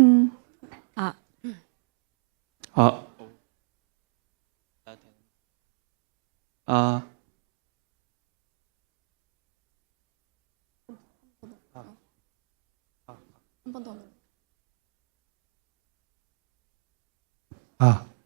음, 아, 아. 아. 한 번 더. 아.